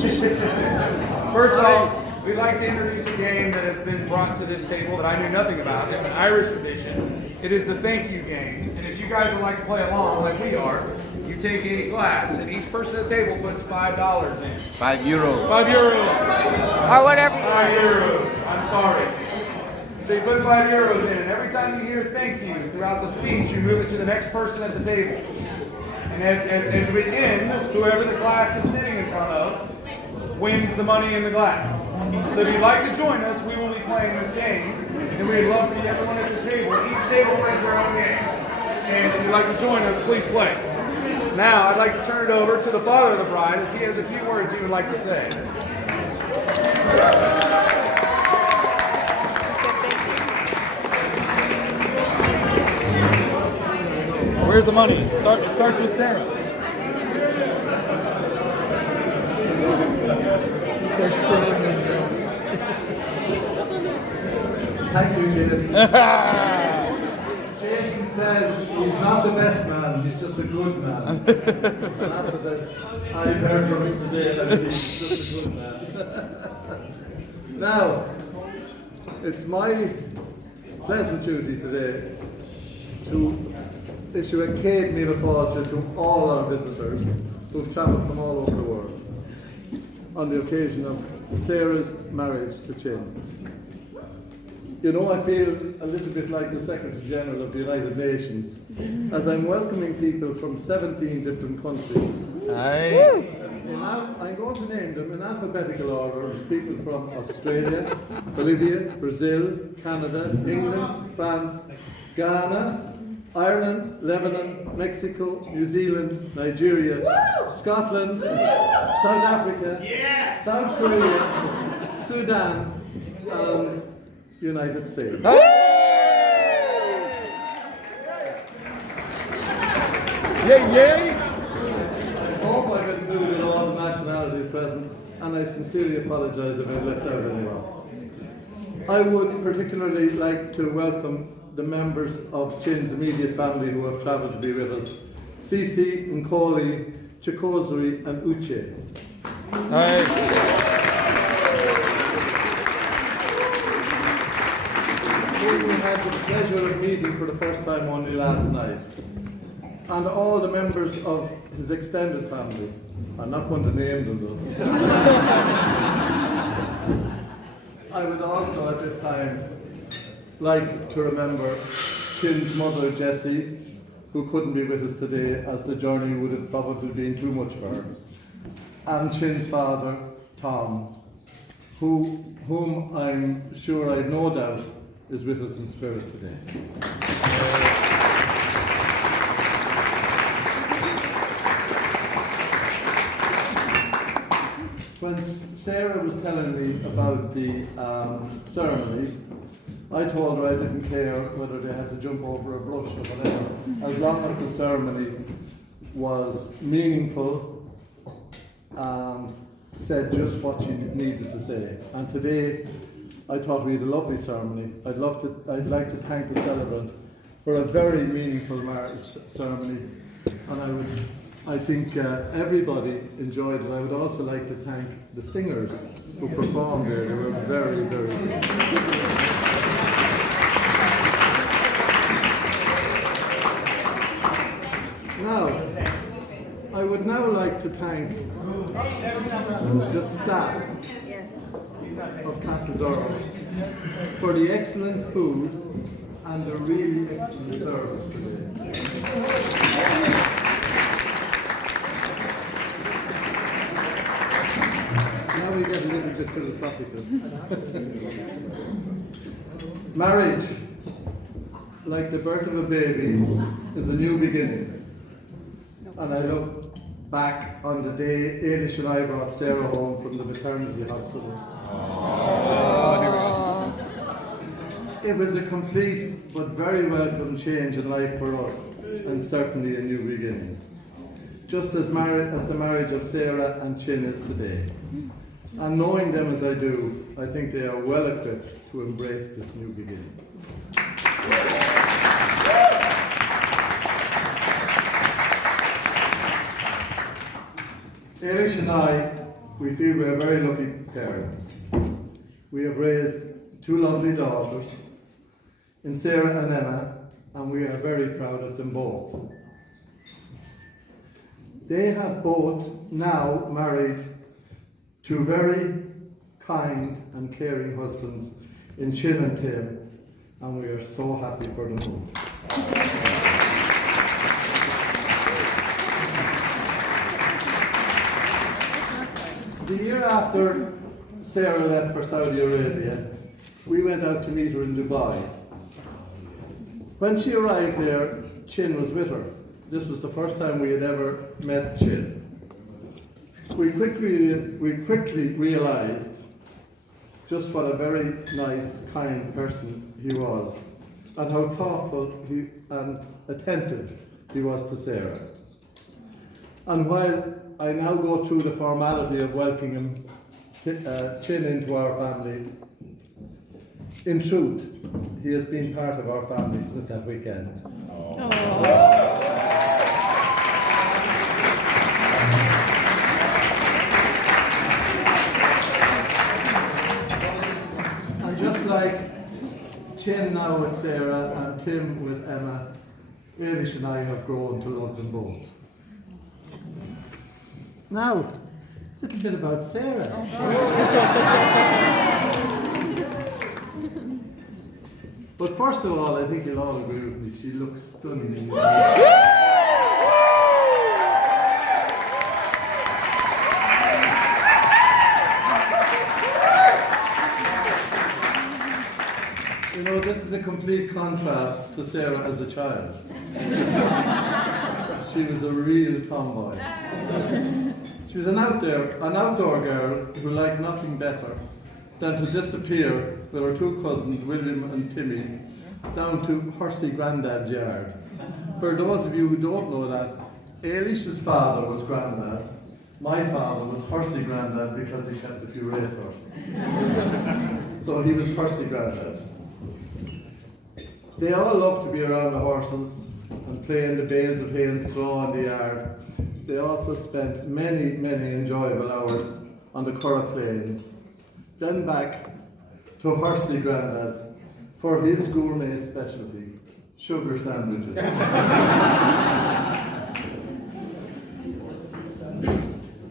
First off, we'd like to introduce a game that has been brought to this table that I knew nothing about. It's an Irish tradition. It is the thank you game. And if you guys would like to play along like we are, you take a glass and each person at the table puts $5 in. €5. €5. Or whatever. €5. I'm sorry. So you put €5 in, and every time you hear thank you throughout the speech, you move it to the next person at the table. And as we end, whoever the glass is sitting in front of wins the money in the glass. So if you'd like to join us, we will be playing this game, and we'd love for everyone at the table. Each table plays their own game. And if you'd like to join us, please play. Now, I'd like to turn it over to the father of the bride, as he has a few words he would like to say. Where's the money? It starts with Sarah. Thank you, Jason. Jason says he's not the best man, he's just a good man. And after that, I've heard from him today that he's just a good man. Now, it's my pleasant duty today to issue a cake meal of fortune to all our visitors who've travelled from all over the world on the occasion of Sarah's marriage to Chin. You know, I feel a little bit like the Secretary General of the United Nations as I'm welcoming people from 17 different countries. Aye. I'm going to name them in alphabetical order as people from Australia, Bolivia, Brazil, Canada, England, France, Ghana, Ireland, Lebanon, Mexico, New Zealand, Nigeria, Scotland, South Africa, South Korea, Sudan, and United States. Yay, yay! I hope I've included all the nationalities present, and I sincerely apologise if I've left out anyone. I would particularly like to welcome the members of Chin's immediate family who have travelled to be with us: Sisi, Nkoli, Chikozuri, and Uche. Aye. Who we had the pleasure of meeting for the first time only last night. And all the members of his extended family. I'm not going to name them though. I would also at this time like to remember Chin's mother Jessie, who couldn't be with us today as the journey would have probably been too much for her, and Chin's father Tom, whom I'm sure I've no doubt is with us in spirit today. When Sarah was telling me about the ceremony, I told her I didn't care whether they had to jump over a brush or whatever, as long as the ceremony was meaningful and said just what she needed to say. And today, I thought we had a lovely ceremony. I'd like to thank the celebrant for a very meaningful marriage ceremony, and I think everybody enjoyed it. I would also like to thank the singers who performed there. They were very, very good. Now, I would now like to thank the staff of Castledorp for the excellent food and the really excellent service today. Now we get a little bit philosophical. Marriage, like the birth of a baby, is a new beginning. And I look back on the day Ailish and I brought Sarah home from the maternity hospital. It was a complete but very welcome change in life for us, and certainly a new beginning. Just as the marriage of Sarah and Chin is today. And knowing them as I do, I think they are well equipped to embrace this new beginning. Ailish and I we feel we are very lucky parents. We have raised two lovely daughters, in Sara and Emma, and we are very proud of them both. They have both now married two very kind and caring husbands in Chin and Tim, and we are so happy for them both. The year after Sara left for Saudi Arabia, we went out to meet her in Dubai. When she arrived there, Chin was with her. This was the first time we had ever met Chin. We quickly realized just what a very nice, kind person he was, and how thoughtful and attentive he was to Sara. And while I now go through the formality of welcoming Chin into our family, in truth, he has been part of our family since that weekend. And just like Chin now with Sara and Tim with Emma, Ailish and I have grown to love them both. Now, a little bit about Sara. But first of all, I think you'll all agree with me, she looks stunning. You know, this is a complete contrast to Sara as a child. She was a real tomboy. She was an outdoor girl who liked nothing better than to disappear with her two cousins, William and Timmy, down to Horsey Grandad's yard. For those of you who don't know that, Ailish's father was Grandad. My father was Horsey Grandad because he kept a few racehorses. So he was Horsey Grandad. They all loved to be around the horses and play in the bales of hay and straw in the yard. They also spent many, many enjoyable hours on the Curragh Plains, then back to Horsey Grandad's for his gourmet specialty, sugar sandwiches.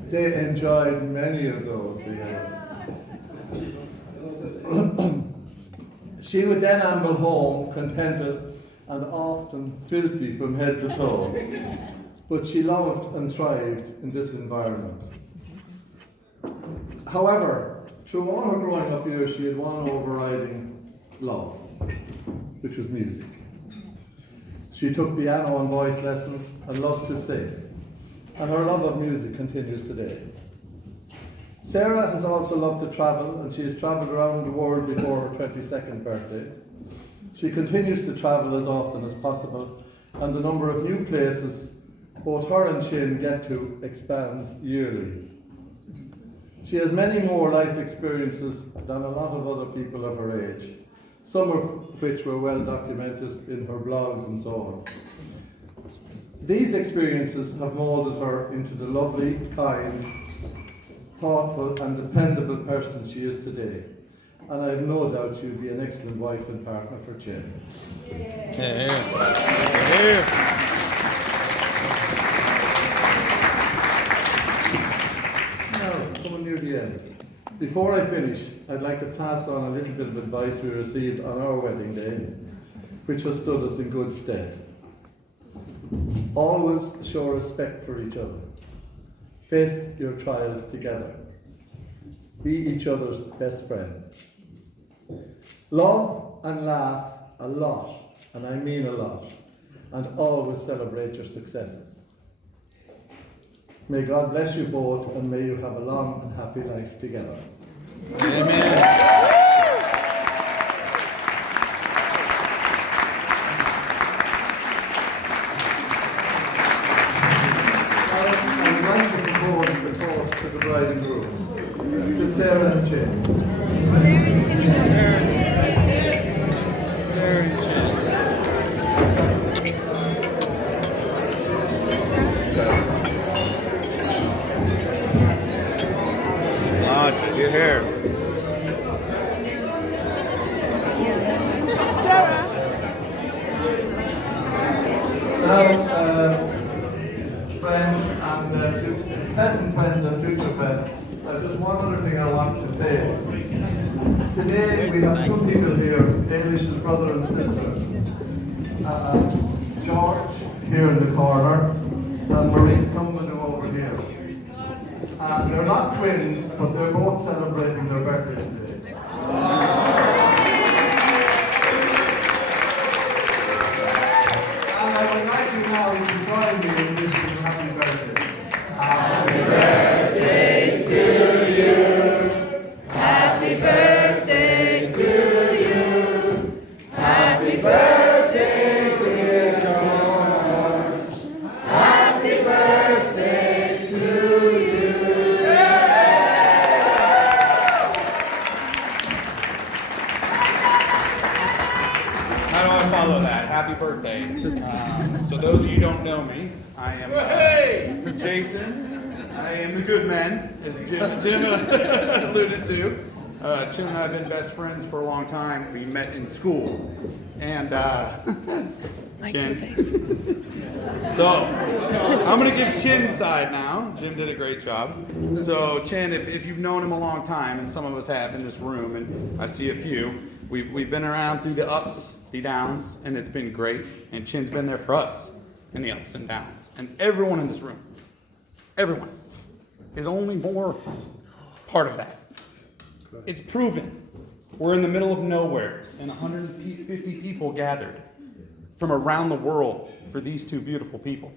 They enjoyed many of those together. She would then amble home, contented and often filthy from head to toe. But she loved and thrived in this environment. However, through all her growing up years, she had one overriding love, which was music. She took piano and voice lessons and loved to sing, and her love of music continues today. Sara has also loved to travel, and she has travelled around the world before her 22nd birthday. She continues to travel as often as possible, and the number of new places both her and Chin get to expands yearly. She has many more life experiences than a lot of other people of her age, some of which were well documented in her blogs and so on. These experiences have moulded her into the lovely, kind, thoughtful and dependable person she is today. And I have no doubt she'll be an excellent wife and partner for Chin. Yeah. Now, coming near the end. Before I finish, I'd like to pass on a little bit of advice we received on our wedding day, which has stood us in good stead. Always show respect for each other. Face your trials together. Be each other's best friend. Love and laugh a lot, and I mean a lot, and always celebrate your successes. May God bless you both, and may you have a long and happy life together. Amen. I'd like to propose the toast to the bride and groom, to Sara and Chin. Very chill. much. You're here. Sara. Now, friends and present friends and future friends, just one other thing I want to say. Today we have two people here, Dalish's brother and sister. George here in the corner, and Marie Tumanu over here. And they're not twins, but they're both celebrating their birthday today. And I would like you now to join me in wishing you happy birthday. Happy birthday to you. Happy birthday to you. Happy birthday, dear George. Happy birthday to you. How do I follow that? Happy birthday. So those of you who don't know me, I am Jason. I am the good man, as Jim alluded to. Jim and I have been best friends for a long time. We met in school. And Chin. So I'm going to give Chin's side now. Jim did a great job. So Chin, if you've known him a long time, and some of us have in this room, and I see a few, we've been around through the ups, the downs, and it's been great. And Chin's been there for us in the ups and downs. And everyone in this room, everyone, is only more part of that. It's proven. We're in the middle of nowhere, and 150 people gathered from around the world for these two beautiful people.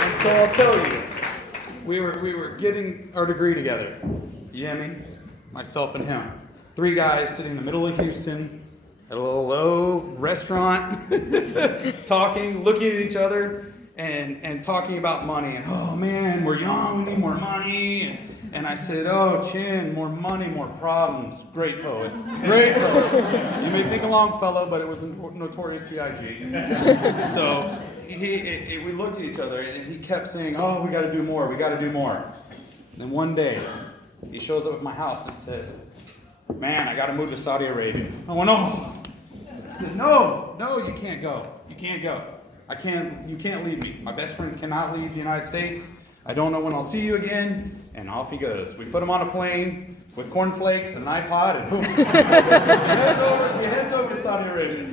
And so I'll tell you, we were getting our degree together. Yemi, myself, and him. Three guys sitting in the middle of Houston at a little low restaurant, talking, looking at each other, and talking about money. And oh man, we're young, we need more money. And I said, oh, Chin, more money, more problems. Great poet. Great poet. You may think a Longfellow, but it was Notorious B.I.G. So we looked at each other, and he kept saying, oh, we got to do more, we got to do more. And then one day, he shows up at my house and says, man, I got to move to Saudi Arabia. I went, oh. I said, no, you can't go. You can't go. You can't leave me. My best friend cannot leave the United States. I don't know when I'll see you again. And off he goes. We put him on a plane with cornflakes and an iPod, and boom. He heads over to Saudi Arabia.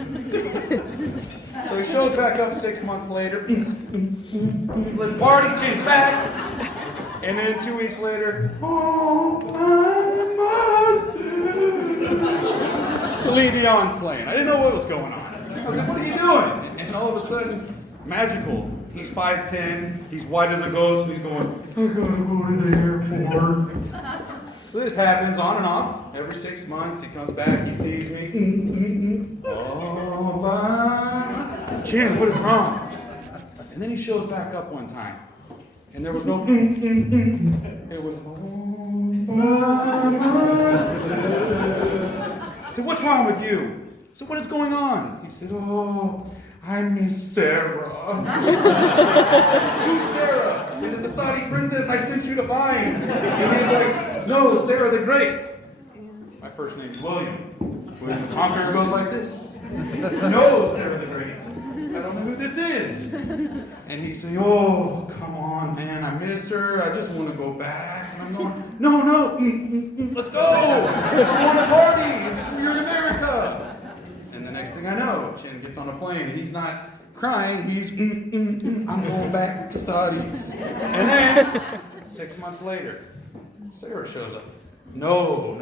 So he shows back up 6 months later. Let's party, Chin's back. And then 2 weeks later, oh, I must do. Celine Dion's playing. I didn't know what was going on. I was like, what are you doing? And all of a sudden, magical. He's 5'10", he's white as a ghost, and he's going, I gotta go to the airport. So this happens on and off. Every 6 months, he comes back, he sees me. Oh, bye. Chin, what is wrong? And then he shows back up one time. And there was no it was I said, what's wrong with you? I said, what is going on? He said, oh, I miss Sara. Who's Sara? Is it the Saudi princess I sent you to find? And he's like, no, Sara the Great. My first name is William. William the Conqueror goes like this. No, Sara the Great. I don't know who this is. And he's saying, oh, come on, man, I miss her. I just want to go back. And I'm going, no, let's go. I want to party. You're in America. And the next thing I know, Chin gets on a plane. He's not crying. He's, I'm going back to Saudi. And then 6 months later, Sara shows up. No,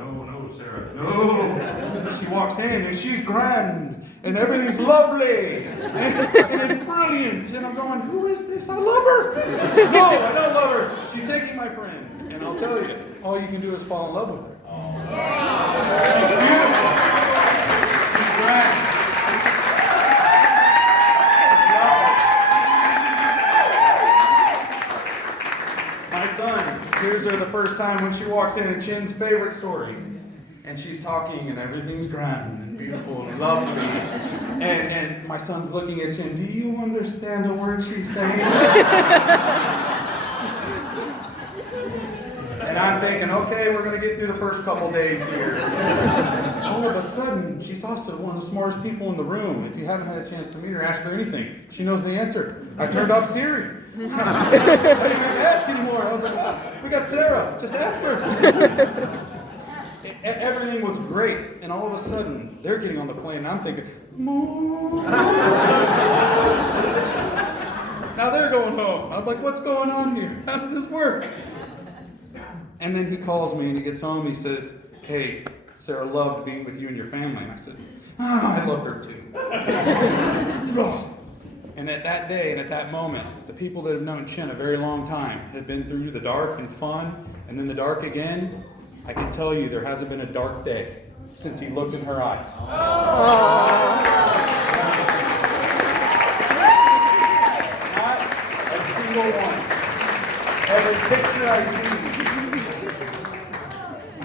Sara, no. She walks in and she's grand and everything's lovely and it's brilliant. And I'm going, who is this? I love her. No, I don't love her. She's taking my friend. And I'll tell you, all you can do is fall in love with her. She's beautiful. She's grand. Here's her the first time when she walks in Chin's favorite story. And she's talking and everything's grand and beautiful and lovely. And my son's looking at Jim, do you understand a word she's saying? And I'm thinking, okay, we're going to get through the first couple days here. All of a sudden, she's also one of the smartest people in the room. If you haven't had a chance to meet her, ask her anything. She knows the answer. I turned off Siri. I didn't have to ask anymore. I was like, oh, we got Sarah. Just ask her. Everything was great. And all of a sudden, they're getting on the plane. And I'm thinking, Mom. Now they're going home. I'm like, what's going on here? How does this work? And then he calls me and he gets home. He says, hey, Sarah loved being with you and your family. And I said, I loved her too. And at that day and at that moment, the people that have known Chin a very long time had been through the dark and fun, and then the dark again. I can tell you there hasn't been a dark day since he looked in her eyes. Not a single one. Every picture I see,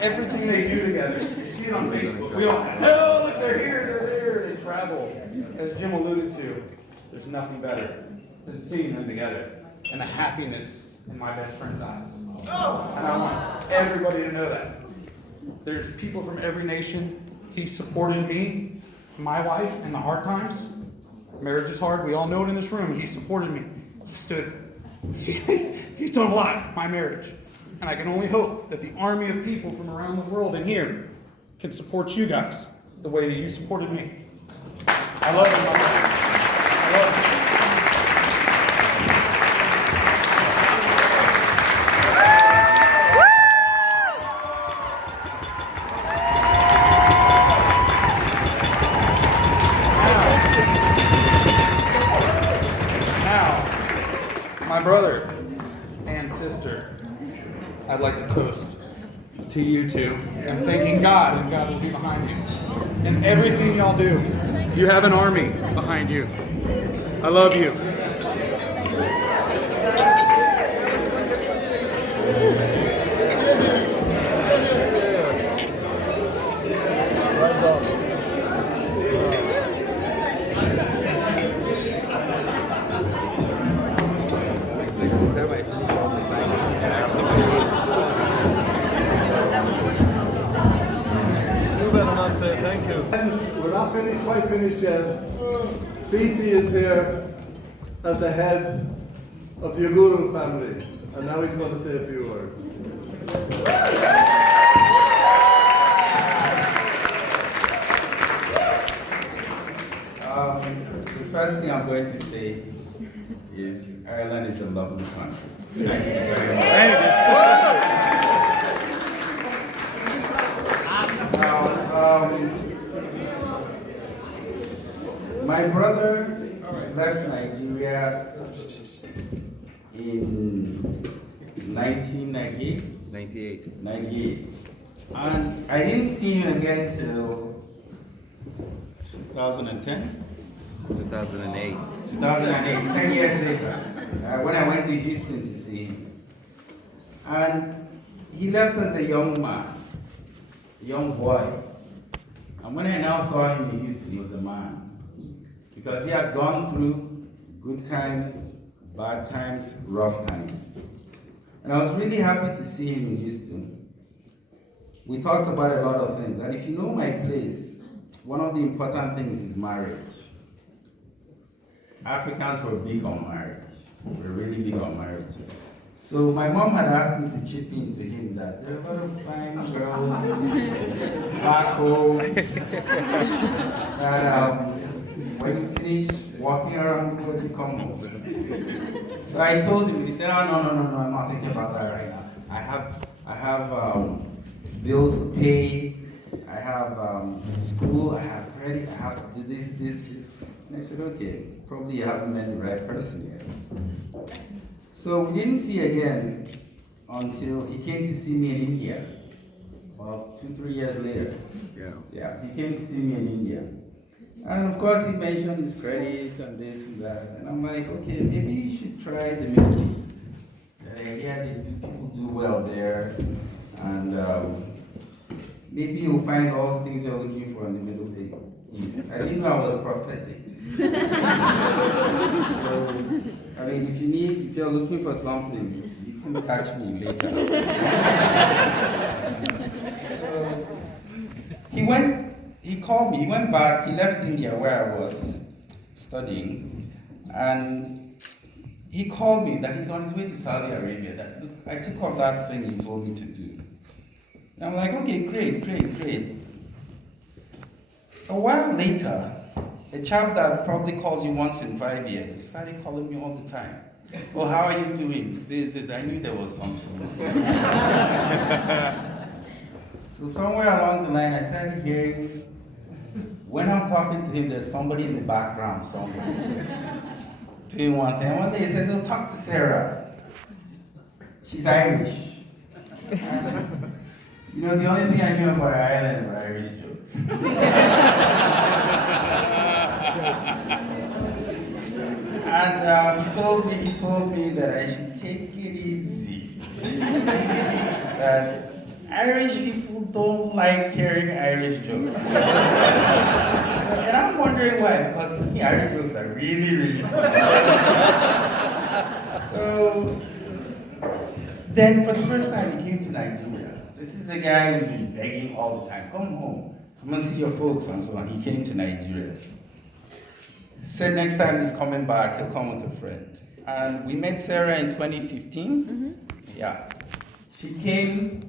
everything they do together. You see it on Facebook. We all, oh, look, they're here, they're there. They travel. As Jim alluded to, there's nothing better than seeing them together and the happiness in my best friend's eyes. And I want everybody to know that. There's people from every nation. He supported me, my wife, in the hard times. Marriage is hard. We all know it in this room. He supported me. He stood. He's done a lot for my marriage. And I can only hope that the army of people from around the world in here can support you guys the way that you supported me. I love you, my friend. I love you. My brother and sister, I'd like to toast to you two and thanking God, and God will be behind you. And everything y'all do, you have an army behind you. I love you. Thank you. We're not quite finished yet. Cece is here as the head of the Oguru family, and now he's going to say a few words. The first thing I'm going to say is Ireland is a lovely country. Thank you very much. My brother left Nigeria in 1998. 98. And I didn't see him again till 2010. 2008. 2008, 10 years later, when I went to Houston to see him. And he left as a young man, a young boy. And when I now saw him in Houston, he was a man. Because he had gone through good times, bad times, rough times. And I was really happy to see him in Houston. We talked about a lot of things. And if you know my place, one of the important things is marriage. Africans were big on marriage. We're really big on marriage. So my mom had asked me to chip in to him that there are a lot of fine girls back home that when you finish walking around, you come home. So I told him, he said, oh, no, I'm not thinking about that right now. I have bills to pay, I have school, I have credit, I have to do this. And I said, okay, probably you haven't met the right person yet. So we didn't see again until he came to see me in India. Well, 2-3 years later. Yeah, he came to see me in India. And of course he mentioned his credit and this and that. And I'm like, okay, maybe you should try the Middle East. Yeah, people do well there. And maybe you'll find all the things you're looking for in the Middle is. I didn't know I was prophetic. So, I mean, if you're looking for something, you can catch me later. So, he called me, he went back, he left India where I was studying, and he called me that he's on his way to Saudi Arabia, that look, I took off that thing he told me to do. And I'm like, okay, great. A while later, a chap that probably calls you once in 5 years started calling me all the time. Well, how are you doing? I knew there was something. So somewhere along the line, I started hearing, when I'm talking to him, there's somebody in the background somewhere doing one thing. One day he says, oh, talk to Sarah. She's Irish. And, you know, the only thing I knew about Ireland were Irish jokes. And he told me that I should take it easy. That Irish people don't like hearing Irish jokes. And I'm wondering why, because to me, Irish jokes are really, really funny. So, then for the first time, he came to Nigeria. This is a guy who's been begging all the time, come home, come and see your folks and so on. He came to Nigeria. He said next time he's coming back, he'll come with a friend. And we met Sarah in 2015. Mm-hmm. Yeah. She came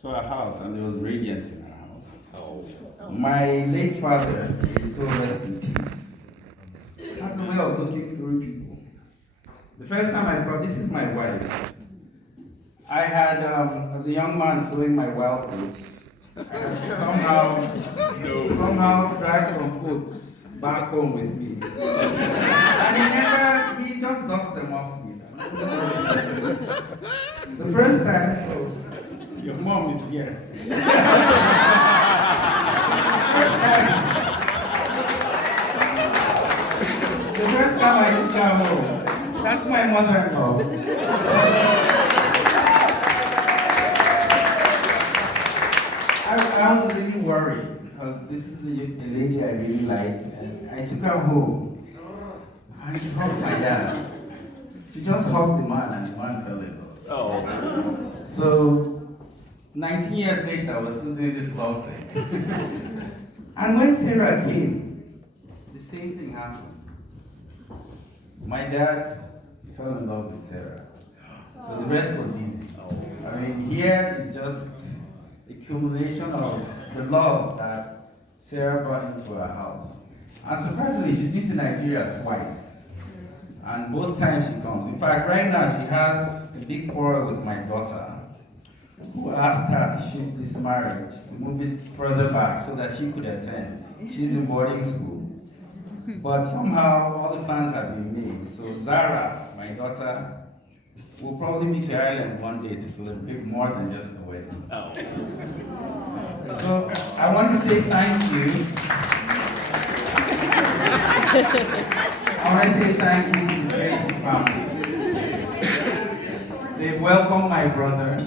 to our house and there was radiance in our house. Oh. My late father, may his soul rest in peace, has a way of looking through people. The first time I brought, this is my wife. I had, as a young man sowing my wild oats, I had somehow dragged some oats back home with me. And he just dusted them off me. The first time, oh, your mom is here. The first time I took her home, that's my mother-in-law. I was really worried because this is a lady I really liked, and I took her home and she hugged my dad. She just hugged the man and the man fell in love. Oh. So 19 years later, I was still doing this love thing. And when Sarah came, the same thing happened. My dad fell in love with Sarah. So the rest was easy. I mean, here it's just accumulation of the love that Sarah brought into our house. And surprisingly, she's been to Nigeria twice. And both times she comes. In fact, right now she has a big quarrel with my daughter, who asked her to shift this marriage, to move it further back so that she could attend. She's in boarding school. But somehow all the plans have been made. So Sara, my daughter, will probably be to Ireland one day to celebrate more than just the wedding. Oh. So I want to say thank you. I want to say thank you to the Tracy family. They've welcomed my brother.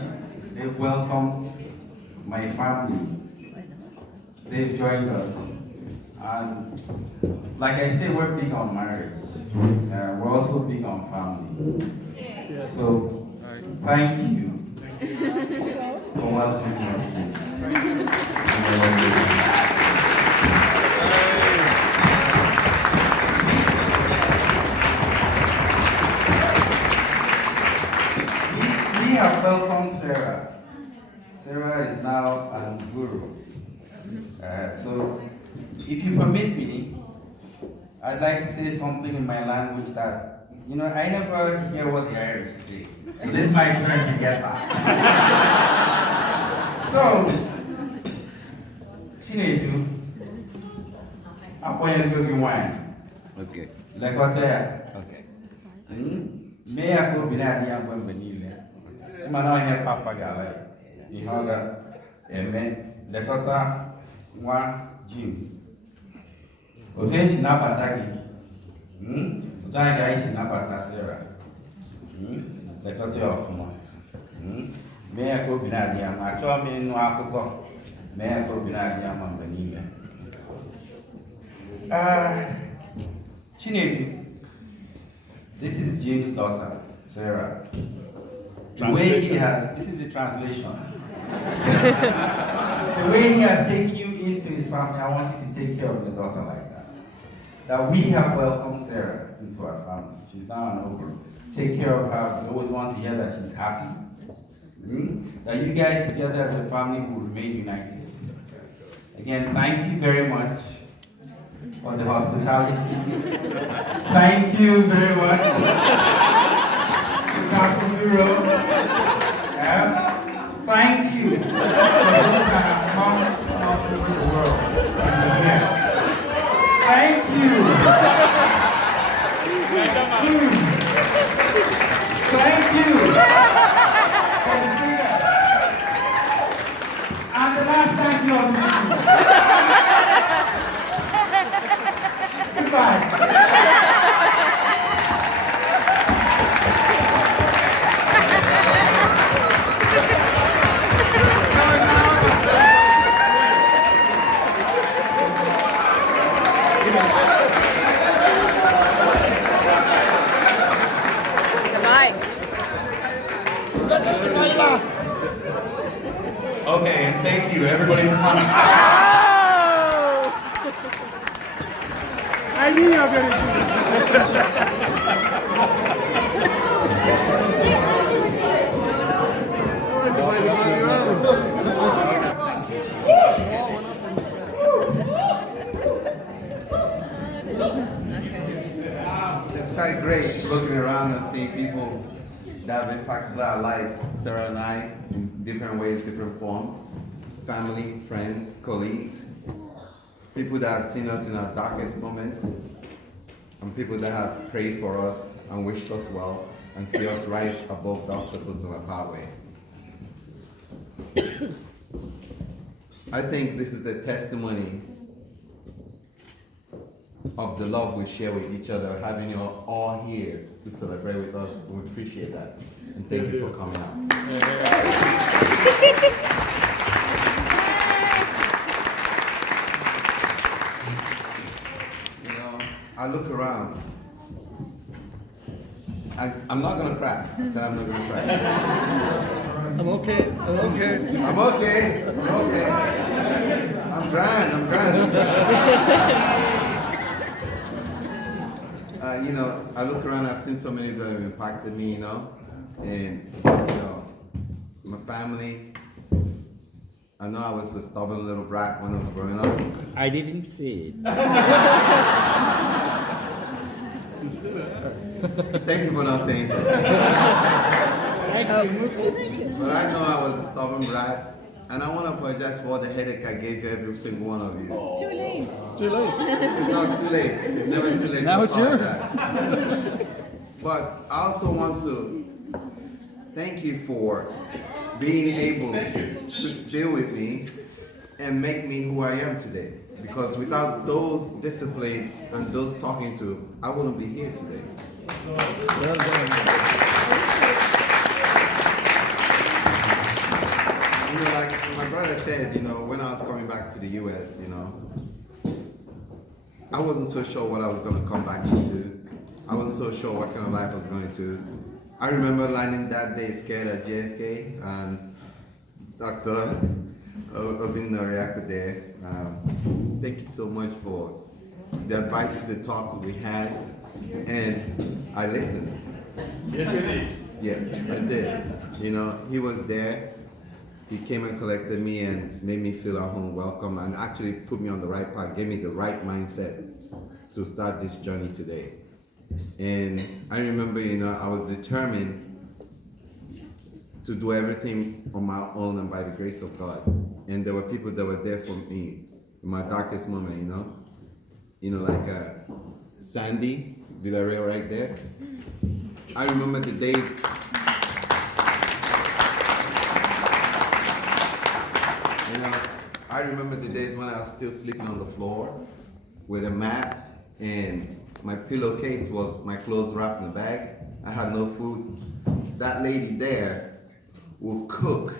They've welcomed my family. They've joined us. And like I say, we're big on marriage. We're also big on family. Yes. So, thank you for welcoming us. We have welcomed Sarah. Sarah is now a guru. So, if you permit me, I'd like to say something in my language that, you know, I never hear what the Irish say. So this is my turn to get back. So, Chinedu, I'm going to give you wine. Okay. Like what there? Okay. May I go behind the young vanilla? Mana here, Papa Gala. Ihoga, Amen. Lekota, one, Jim. Otenshi na batagi. Utanga ishi na batasera. Lekote ofuma. Me ako binadi ama. Acho me no akoko. Me ako binadi ama banile. Chinedu, this is Jim's daughter, Sarah. The way he has, this is the translation. The way he has taken you into his family, I want you to take care of his daughter like that. That we have welcomed Sarah into our family. She's now an ogre. Take care of her. We always want to hear that she's happy. That you guys together as a family will remain united. Again, thank you very much for the hospitality. Thank you very much to Castle Bureau. Thank you for those that have come into the world. Thank you. Thank you for the freedom. And the last thank you on the Goodbye. Okay, and thank you everybody for coming. I knew you were going to do it. It's quite great looking around and seeing people that have impacted our lives, Sarah and I, in different ways, different forms. Family, friends, colleagues, people that have seen us in our darkest moments, and people that have prayed for us and wished us well and see us rise above the obstacles on our pathway. I think this is a testimony of the love we share with each other, having you all here to celebrate with us. We appreciate that. And thank you for coming out. You know, I look around. I'm not going to cry. I said I'm not going to cry. I'm okay. I'm okay. I'm okay. I'm okay. I'm grand. You know, I look around, I've seen so many that have impacted me, you know, and, you know, my family. I know I was a stubborn little brat when I was growing up. I didn't see it. Thank you for not saying so. But I know I was a stubborn brat. And I want to apologize for all the headache I gave every single one of you. It's too late. It's too late. It's not too late. It's never too late. Now to it's yours. apologize. But I also want to thank you for being able to deal with me and make me who I am today. Because without those discipline and those talking to, I wouldn't be here today. Well done. You know, like my brother said, you know, when I was coming back to the US, you know, I wasn't so sure what I was going to come back into. I wasn't so sure what kind of life I was going to. I remember landing that day scared at JFK, and Dr. Obinariaku there. Thank you so much for the advices, the talks we had, and I listened. Yes, indeed. Yes, I did. You know, he was there. He came and collected me and made me feel at home, welcome, and actually put me on the right path, gave me the right mindset to start this journey today. And I remember, you know, I was determined to do everything on my own and by the grace of God. And there were people that were there for me in my darkest moment, you know. You know, like Sandy Villarreal right there. I remember the days. You know, I remember the days when I was still sleeping on the floor with a mat, and my pillowcase was my clothes wrapped in a bag. I had no food. That lady there would cook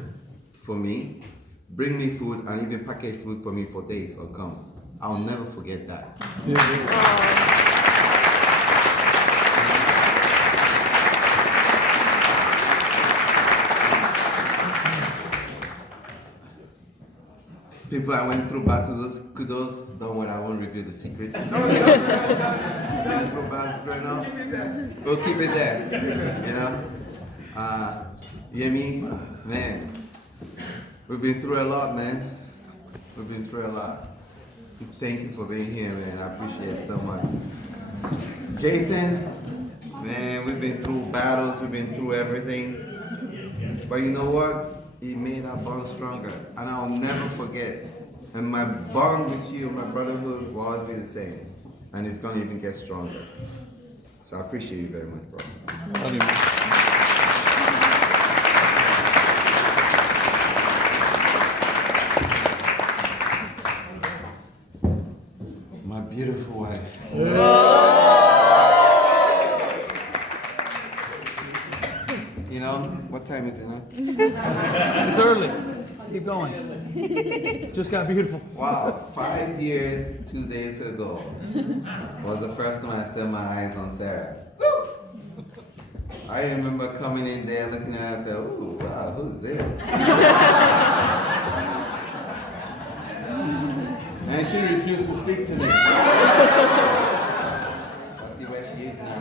for me, bring me food, and even package food for me for days or come. I'll never forget that. People I went through battles, kudos, don't worry, I won't reveal the secret. Went through battles growing up. We'll keep it there, you know. Yemi, man, we've been through a lot, man. We've been through a lot. Thank you for being here, man. I appreciate it so much. Jason, man, we've been through battles, we've been through everything. But you know what? He made our bond stronger. And I'll never forget. And my bond with you, my brotherhood, will always be the same. And it's going to even get stronger. So I appreciate you very much, bro. Love you, man. My beautiful wife. You know, what time is it now? It's early. Keep going. Just got beautiful. Wow, 5 years, 2 days ago was the first time I set my eyes on Sarah. I remember coming in there, looking at her and said, ooh, wow, who's this? And she refused to speak to me. I see where she is now.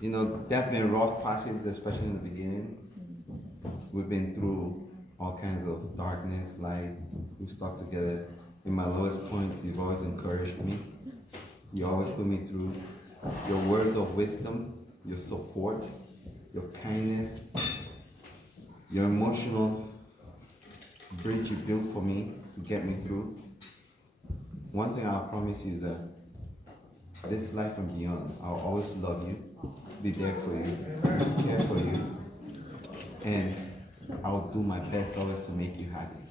You know, there have been rough patches, especially in the beginning. We've been through all kinds of darkness, light. We've stuck together. In my lowest points, you've always encouraged me. You always put me through. Your words of wisdom, your support, your kindness, your emotional bridge you built for me to get me through. One thing I'll promise you is that this life and beyond, I'll always love you, be there for you, care for you, and I'll do my best always to make you happy.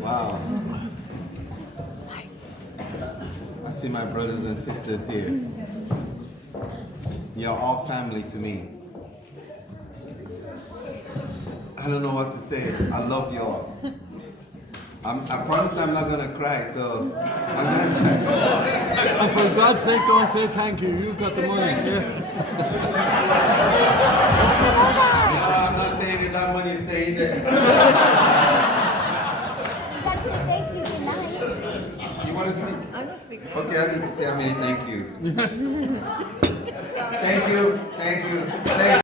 Wow. I see my brothers and sisters here. You're all family to me. I don't know what to say. I love you all. I promise I'm not gonna cry, so I'm gonna try. And for God's sake, don't say thank you. You've got the money. No, I'm not saying it. That money staying there. You want to speak? I'm not speaking. Okay, I need to say how many thank yous. Thank you, thank you, thank you.